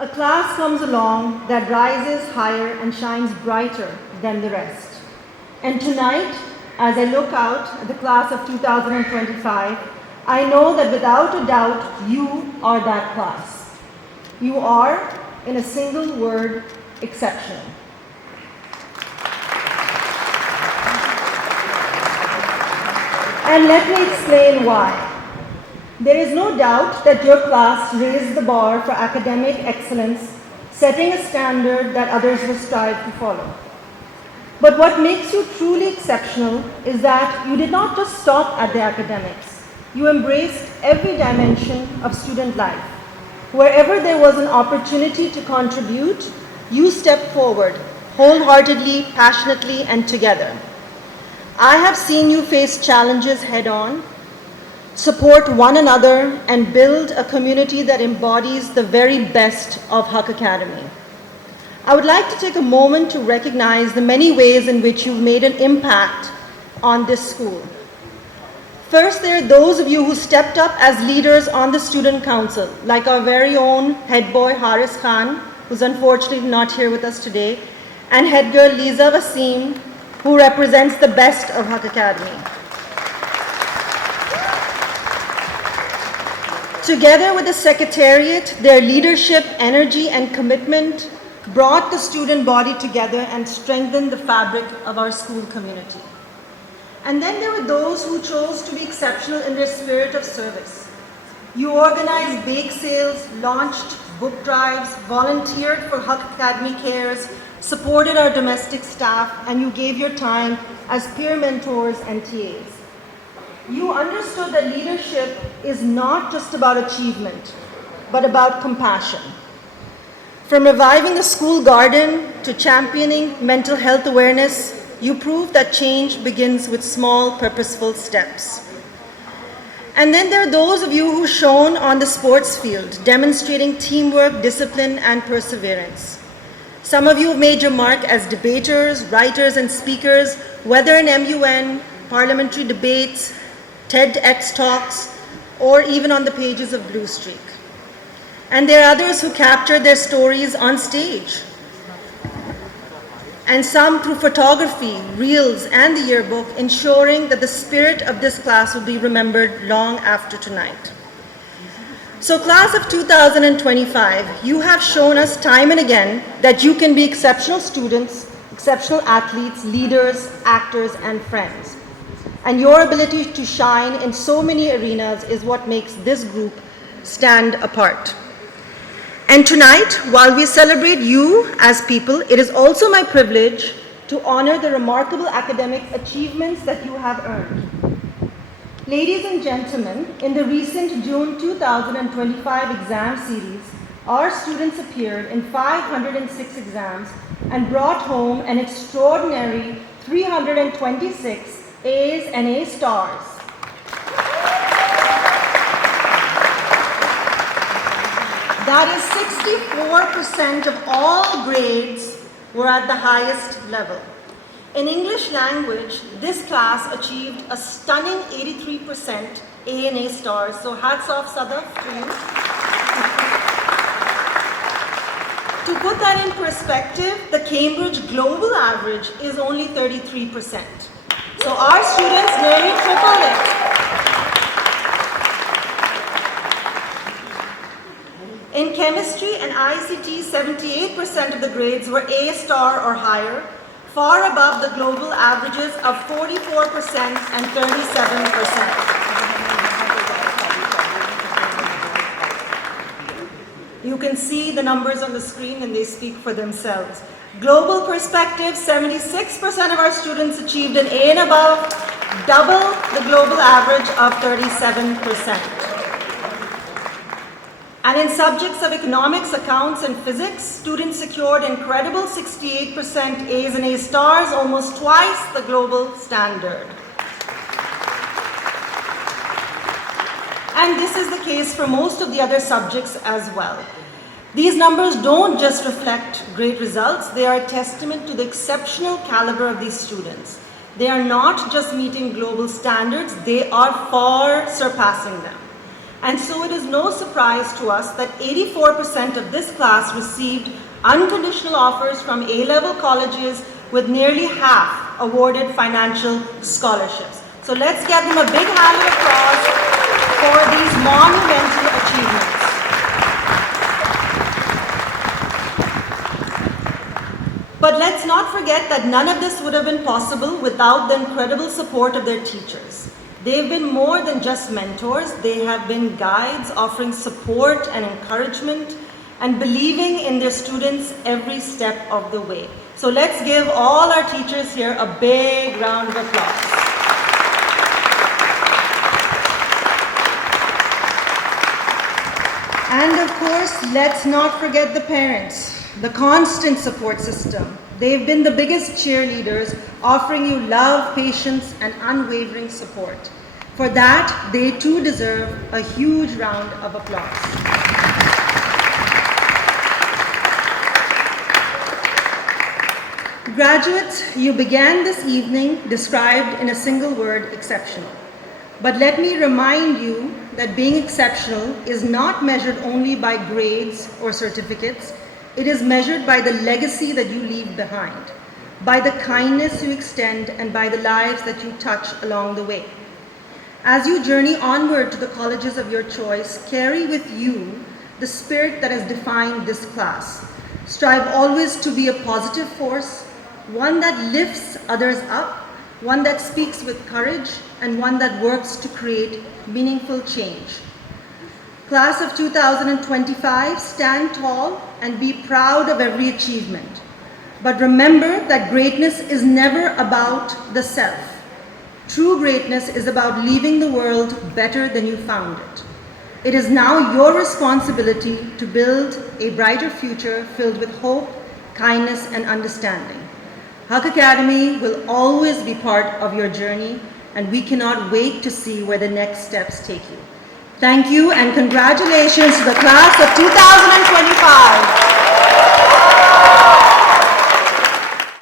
A class comes along that rises higher and shines brighter than the rest. And tonight, as I look out at the class of 2025, I know that without a doubt, you are that class. You are, in a single word, exceptional. And let me explain why. There is no doubt that your class raised the bar for academic excellence, setting a standard that others will strive to follow. But what makes you truly exceptional is that you did not just stop at the academics. You embraced every dimension of student life. Wherever there was an opportunity to contribute, you stepped forward, wholeheartedly, passionately, and together. I have seen you face challenges head-on, support one another, and build a community that embodies the very best of Haque Academy. I would like to take a moment to recognize the many ways in which you've made an impact on this school. First, there are those of you who stepped up as leaders on the student council, like our very own head boy Haris Khan, who's unfortunately not here with us today, and head girl Liza Wasim, who represents the best of Haque Academy. Together with the Secretariat, their leadership, energy, and commitment brought the student body together and strengthened the fabric of our school community. And then there were those who chose to be exceptional in their spirit of service. You organized bake sales, launched book drives, volunteered for Haque Academy Cares, supported our domestic staff, and you gave your time as peer mentors and TAs. You understood that leadership is not just about achievement, but about compassion. From reviving the school garden to championing mental health awareness, you proved that change begins with small, purposeful steps. And then there are those of you who shone on the sports field, demonstrating teamwork, discipline, and perseverance. Some of you have made your mark as debaters, writers, and speakers, whether in MUN, parliamentary debates, TEDx talks, or even on the pages of Blue Streak. And there are others who captured their stories on stage. And some through photography, reels, and the yearbook, ensuring that the spirit of this class will be remembered long after tonight. So class of 2025, you have shown us time and again that you can be exceptional students, exceptional athletes, leaders, actors, and friends. And your ability to shine in so many arenas is what makes this group stand apart. And tonight, while we celebrate you as people, it is also my privilege to honor the remarkable academic achievements that you have earned. Ladies and gentlemen, in the recent June 2025 exam series, our students appeared in 506 exams and brought home an extraordinary 326 A's and A stars. That is 64% of all grades were at the highest level. In English language, this class achieved a stunning 83% A and A stars. So hats off, Sadaf, to you. To put that in perspective, the Cambridge global average is only 33%. So our students nearly tripled it. In chemistry and ICT, 78% of the grades were A star or higher, far above the global averages of 44% and 37%. You can see the numbers on the screen and they speak for themselves. Global perspective, 76% of our students achieved an A and above, double the global average of 37%. And in subjects of economics, accounts, and physics, students secured incredible 68% A's and A stars, almost twice the global standard. And this is the case for most of the other subjects as well. These numbers don't just reflect great results, they are a testament to the exceptional caliber of these students. They are not just meeting global standards, they are far surpassing them. And so it is no surprise to us that 84% of this class received unconditional offers from A-level colleges, with nearly half awarded financial scholarships. So let's give them a big hand of applause for these monumental achievements. But let's not forget that none of this would have been possible without the incredible support of their teachers. They've been more than just mentors. They have been guides offering support and encouragement and believing in their students every step of the way. So let's give all our teachers here a big round of applause. And of course, let's not forget the parents, the constant support system. They've been the biggest cheerleaders, offering you love, patience, and unwavering support. For that, they too deserve a huge round of applause. Graduates, you began this evening described in a single word, exceptional. But let me remind you that being exceptional is not measured only by grades or certificates. It is measured by the legacy that you leave behind, by the kindness you extend, and by the lives that you touch along the way. As you journey onward to the colleges of your choice, carry with you the spirit that has defined this class. Strive always to be a positive force, one that lifts others up, one that speaks with courage, and one that works to create meaningful change. Class of 2025, stand tall and be proud of every achievement. But remember that greatness is never about the self. True greatness is about leaving the world better than you found it. It is now your responsibility to build a brighter future filled with hope, kindness, and understanding. Haque Academy will always be part of your journey, and we cannot wait to see where the next steps take you. Thank you, and congratulations to the class of 2025.